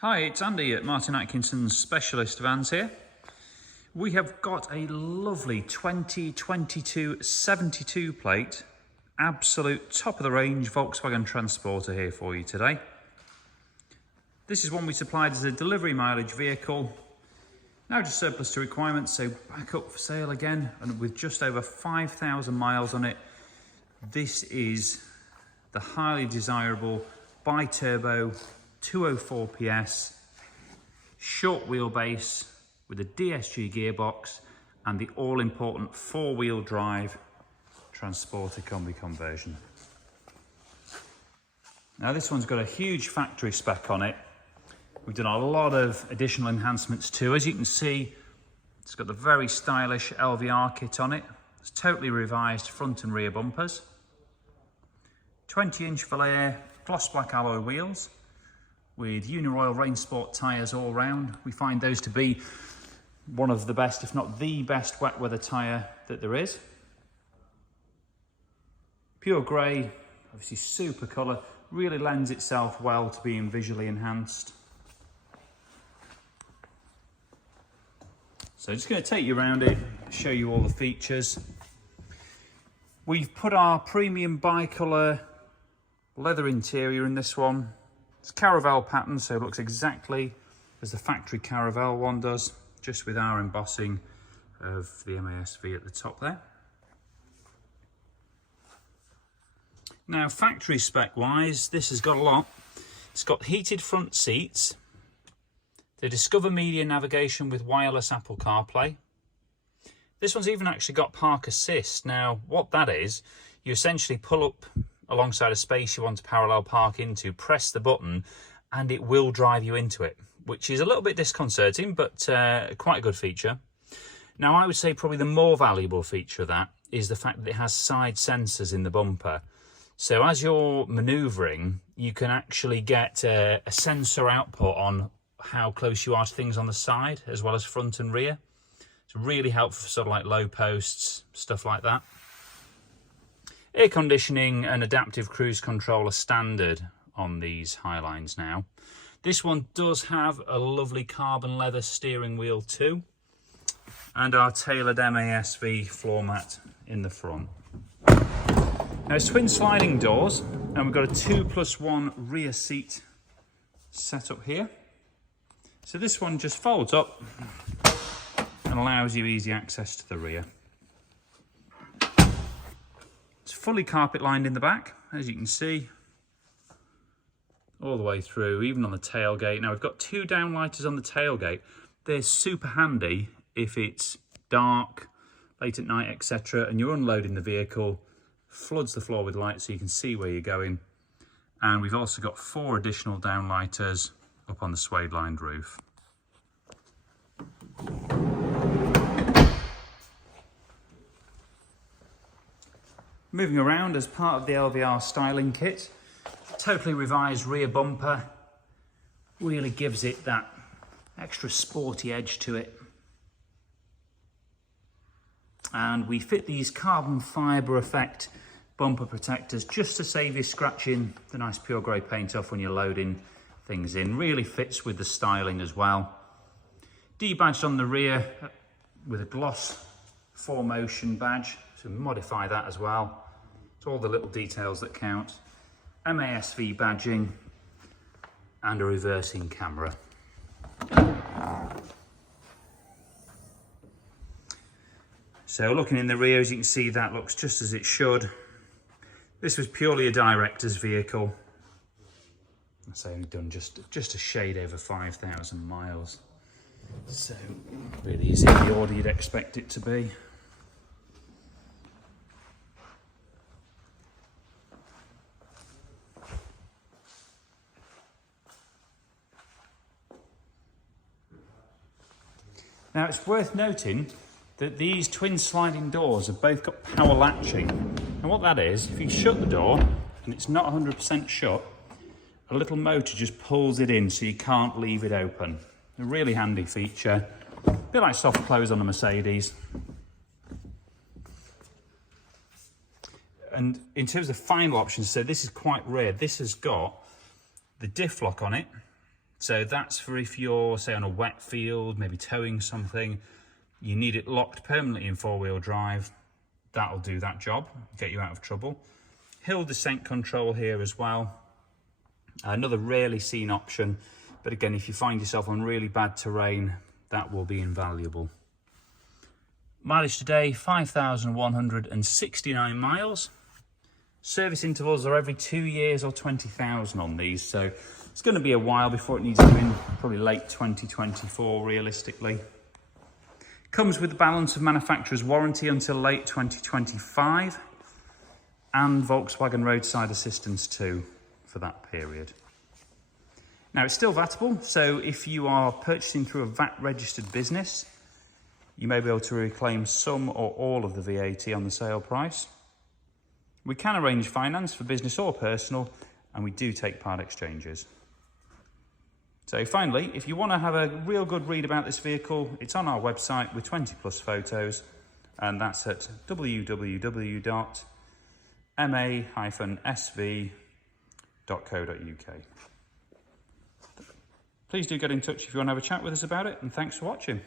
Hi, it's Andy at Martin Atkinson's Specialist Vans here. We have got a lovely 2022 72 plate, absolute top of the range Volkswagen Transporter here for you today. This is one we supplied as a delivery mileage vehicle, now just surplus to requirements, so back up for sale again, and with just over 5,000 miles on it. This is the highly desirable bi-turbo 204 PS, short wheelbase with a DSG gearbox and the all-important four-wheel drive Transporter Kombi conversion. Now this one's got a huge factory spec on it. We've done a lot of additional enhancements too. As you can see, it's got the very stylish LVR kit on it. It's totally revised front and rear bumpers. 20-inch Velour gloss black alloy wheels with Uniroyal Rain Sport tyres all round. We find those to be one of the best, if not the best, wet weather tyre that there is. Pure grey, obviously super colour, really lends itself well to being visually enhanced. So just going to take you around it, show you all the features. We've put our premium bicolour leather interior in this one. It's Caravelle pattern, so it looks exactly as the factory Caravelle one does, just with our embossing of the MASV at the top there. Now, factory spec wise, this has got a lot. It's got heated front seats, the Discover Media navigation with wireless Apple Carplay. This one's even actually got park assist. Now, what that is, you essentially pull up alongside a space you want to parallel park into, press the button, and it will drive you into it, which is a little bit disconcerting, but quite a good feature. Now, I would say probably the more valuable feature of that is the fact that it has side sensors in the bumper. So as you're manoeuvring, you can actually get a sensor output on how close you are to things on the side, as well as front and rear. It's really helpful for sort of like low posts, stuff like that. Air conditioning and adaptive cruise control are standard on these Highlines now. This one does have a lovely carbon leather steering wheel too, and our tailored MASV floor mat in the front. Now it's twin sliding doors, and we've got a 2+1 rear seat set up here. So this one just folds up and allows you easy access to the rear. It's fully carpet lined in the back, as you can see, all the way through, even on the tailgate. Now we've got two downlighters on the tailgate. They're super handy if it's dark, late at night, etc., and you're unloading the vehicle. Floods the floor with light so you can see where you're going. And we've also got 4 additional downlighters up on the suede lined roof. Moving around as part of the LVR styling kit, totally revised rear bumper, really gives it that extra sporty edge to it. And we fit these carbon fibre effect bumper protectors just to save you scratching the nice pure grey paint off when you're loading things in. Really fits with the styling as well. D-badged on the rear with a gloss 4Motion badge, so modify that as well. It's all the little details that count. MASV badging and a reversing camera. So looking in the rear, as you can see, that looks just as it should. This was purely a director's vehicle. I say only done just a shade over 5,000 miles. So really is it the order you'd expect it to be. Now it's worth noting that these twin sliding doors have both got power latching. And what that is, if you shut the door and it's not 100% shut, a little motor just pulls it in so you can't leave it open. A really handy feature, a bit like soft close on a Mercedes. And in terms of final options, so this is quite rare. This has got the Diff lock on it, So that's for if you're, say, on a wet field, maybe towing something, you need it locked permanently in four-wheel drive. That'll do that job, get you out of trouble. Hill descent control here as well. Another rarely seen option, but again, if you find yourself on really bad terrain, that will be invaluable. Mileage today, 5,169 miles. Service intervals are every 2 years or 20,000 on these, so it's going to be a while before it needs to go in, probably late 2024 realistically. Comes with the balance of manufacturer's warranty until late 2025 and Volkswagen roadside assistance too for that period. Now it's still VATable, so if you are purchasing through a VAT registered business, you may be able to reclaim some or all of the VAT on the sale price. We can arrange finance for business or personal, and we do take part exchanges. So finally, if you want to have a real good read about this vehicle, it's on our website with 20 plus photos, and that's at www.ma-sv.co.uk. Please do get in touch if you want to have a chat with us about it, and thanks for watching.